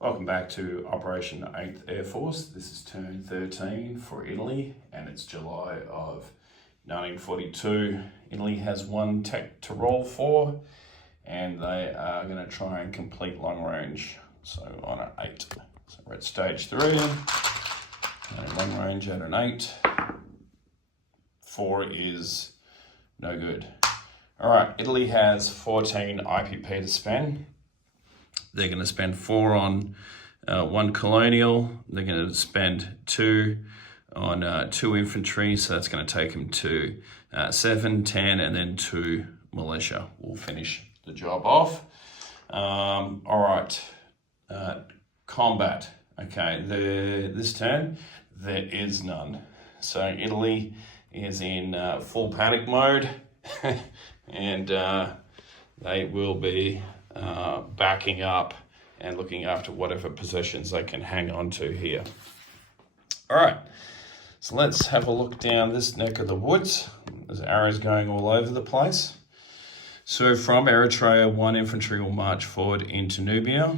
Welcome back to Operation 8th Air Force. This is turn 13 for Italy and it's July of 1942. Italy has one tech to roll for and they are going to try and complete long range. So on an 8. So we're at stage 3 and long range at an 8. 4 is no good. Alright, Italy has 14 IPP to spend. They're going to spend 4 on one colonial. They're going to spend 2 on 2 infantry. So that's going to take them to 7, 10, and then 2 militia. We'll finish the job off. All right. Combat. Okay. This turn, there is none. So Italy is in full panic mode. And they will be backing up and looking after whatever possessions they can hang on to here. All right, so let's have a look down this neck of the woods. There's arrows going all over the place. So from Eritrea, 1 infantry will march forward into Nubia.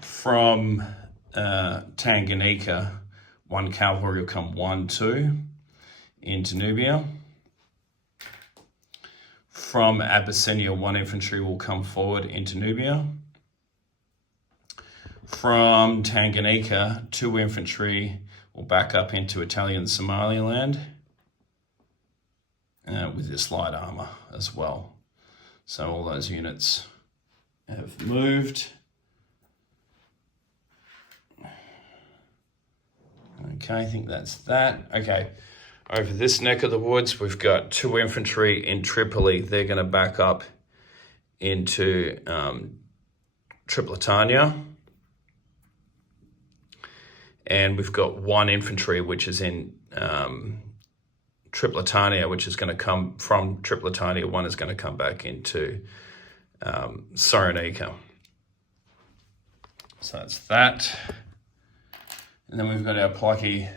From Tanganyika, 1 cavalry will come 1-2 into Nubia. From Abyssinia, 1 infantry will come forward into Nubia. From Tanganyika, 2 infantry will back up into Italian Somaliland with this light armor as well. So all those units have moved. Okay, I think that's that. Okay. Over this neck of the woods, we've got 2 infantry in Tripoli. They're going to back up into Tripletania. And we've got 1 infantry, which is in Tripletania, which is going to come from Tripletania. 1 is going to come back into Cyrenaica. So that's that. And then we've got our plucky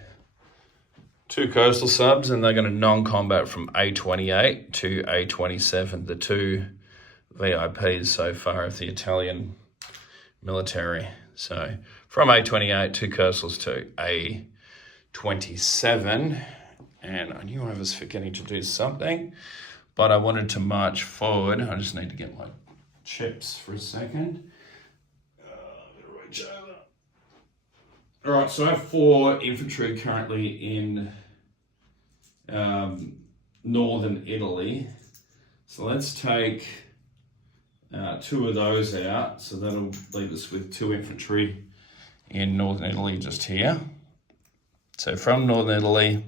2 coastal subs, and they're going to non-combat from A28 to A27, the 2 VIPs so far of the Italian military. So from A28, 2 coastals to A27. And I knew I was forgetting to do something, but I wanted to march forward. I just need to get my chips for a second. I'm going to reach over. All right, so I have 4 infantry currently in northern Italy. So let's take 2 of those out. So that'll leave us with 2 infantry in northern Italy just here. So from northern Italy,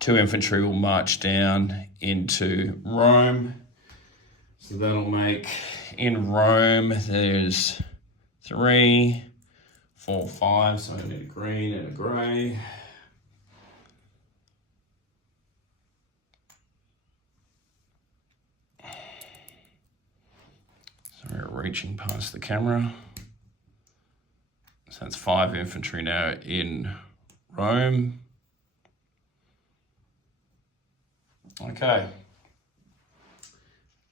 2 infantry will march down into Rome. So that'll make, in Rome, there's 3, 4, 5, so I need a green and a grey. So we're reaching past the camera. So that's 5 infantry now in Rome. Okay.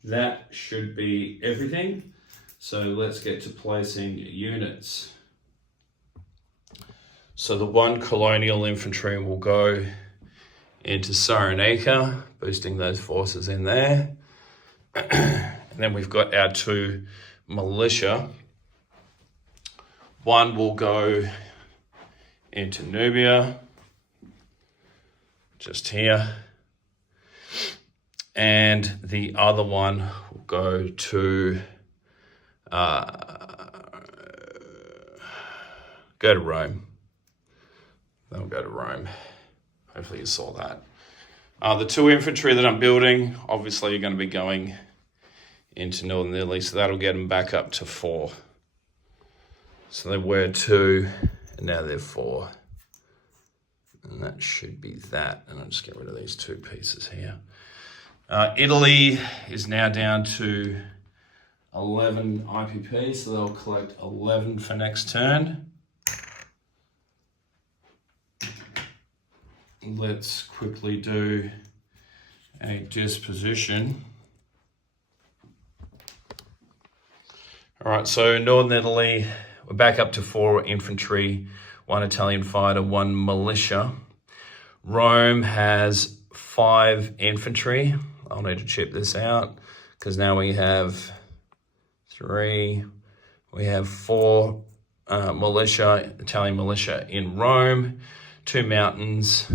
That should be everything. So let's get to placing units. So the 1 colonial infantry will go into Cyrenaica, boosting those forces in there. And then we've got our 2 militia. 1 will go into Nubia, just here. And the other one will go to Rome. They'll go to Rome. Hopefully you saw that. The 2 infantry that I'm building, obviously, are going to be going into northern Italy, so that'll get them back up to 4. So they were 2, and now they're 4. And that should be that. And I'll just get rid of these 2 pieces here. Italy is now down to 11 IPP, so they'll collect 11 for next turn. Let's quickly do a disposition. All right, so Northern Italy, we're back up to 4 infantry, 1 Italian fighter, 1 militia. Rome has 5 infantry. I'll need to chip this out because now we have 3, we have 4 militia, Italian militia in Rome, 2 mountains,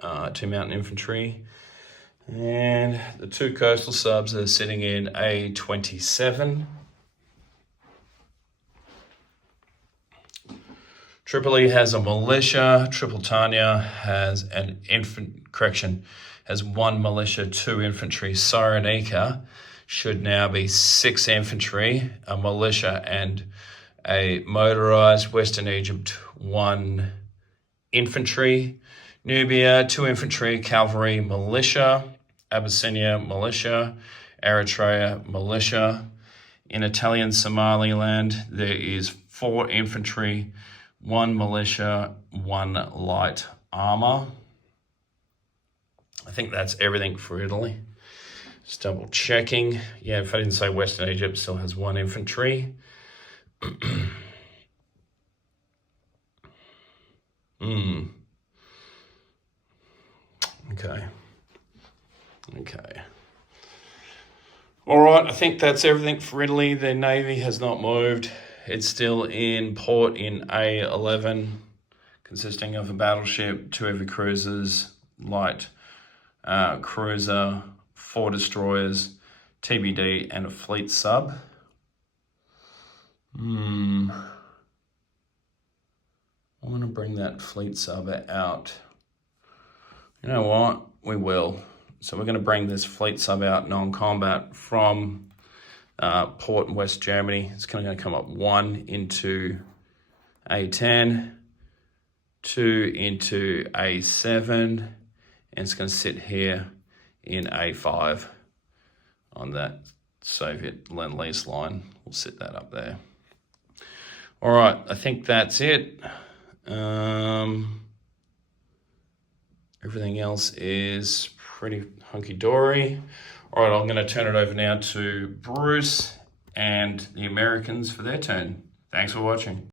2 mountain infantry. And the 2 coastal subs are sitting in A27. Tripoli has a militia. Tripolitania has an has 1 militia, 2 infantry. Cyrenaica should now be 6 infantry, a militia, and a motorized. Western Egypt, 1 infantry. Nubia, 2 infantry, cavalry, militia. Abyssinia, militia. Eritrea, militia. In Italian Somaliland, there is 4 infantry, 1 militia, 1 light armor. I think that's everything for Italy. Just double checking. Yeah, if I didn't say Western Egypt still has 1 infantry. Okay. All right, I think that's everything for Italy. Their navy has not moved. It's still in port in A11, consisting of a battleship, 2 heavy cruisers, light cruiser, 4 destroyers, TBD, and a fleet sub. I want to bring that fleet sub out. You know what? We will. So we're going to bring this fleet sub out non-combat from port in West Germany. It's going to come up 1 into A10, 2 into A7, and it's going to sit here in A5 on that Soviet Lend-Lease line. We'll sit that up there. All right, I think that's it. Everything else is pretty hunky-dory. All right, I'm going to turn it over now to Bruce and the Americans for their turn. Thanks for watching.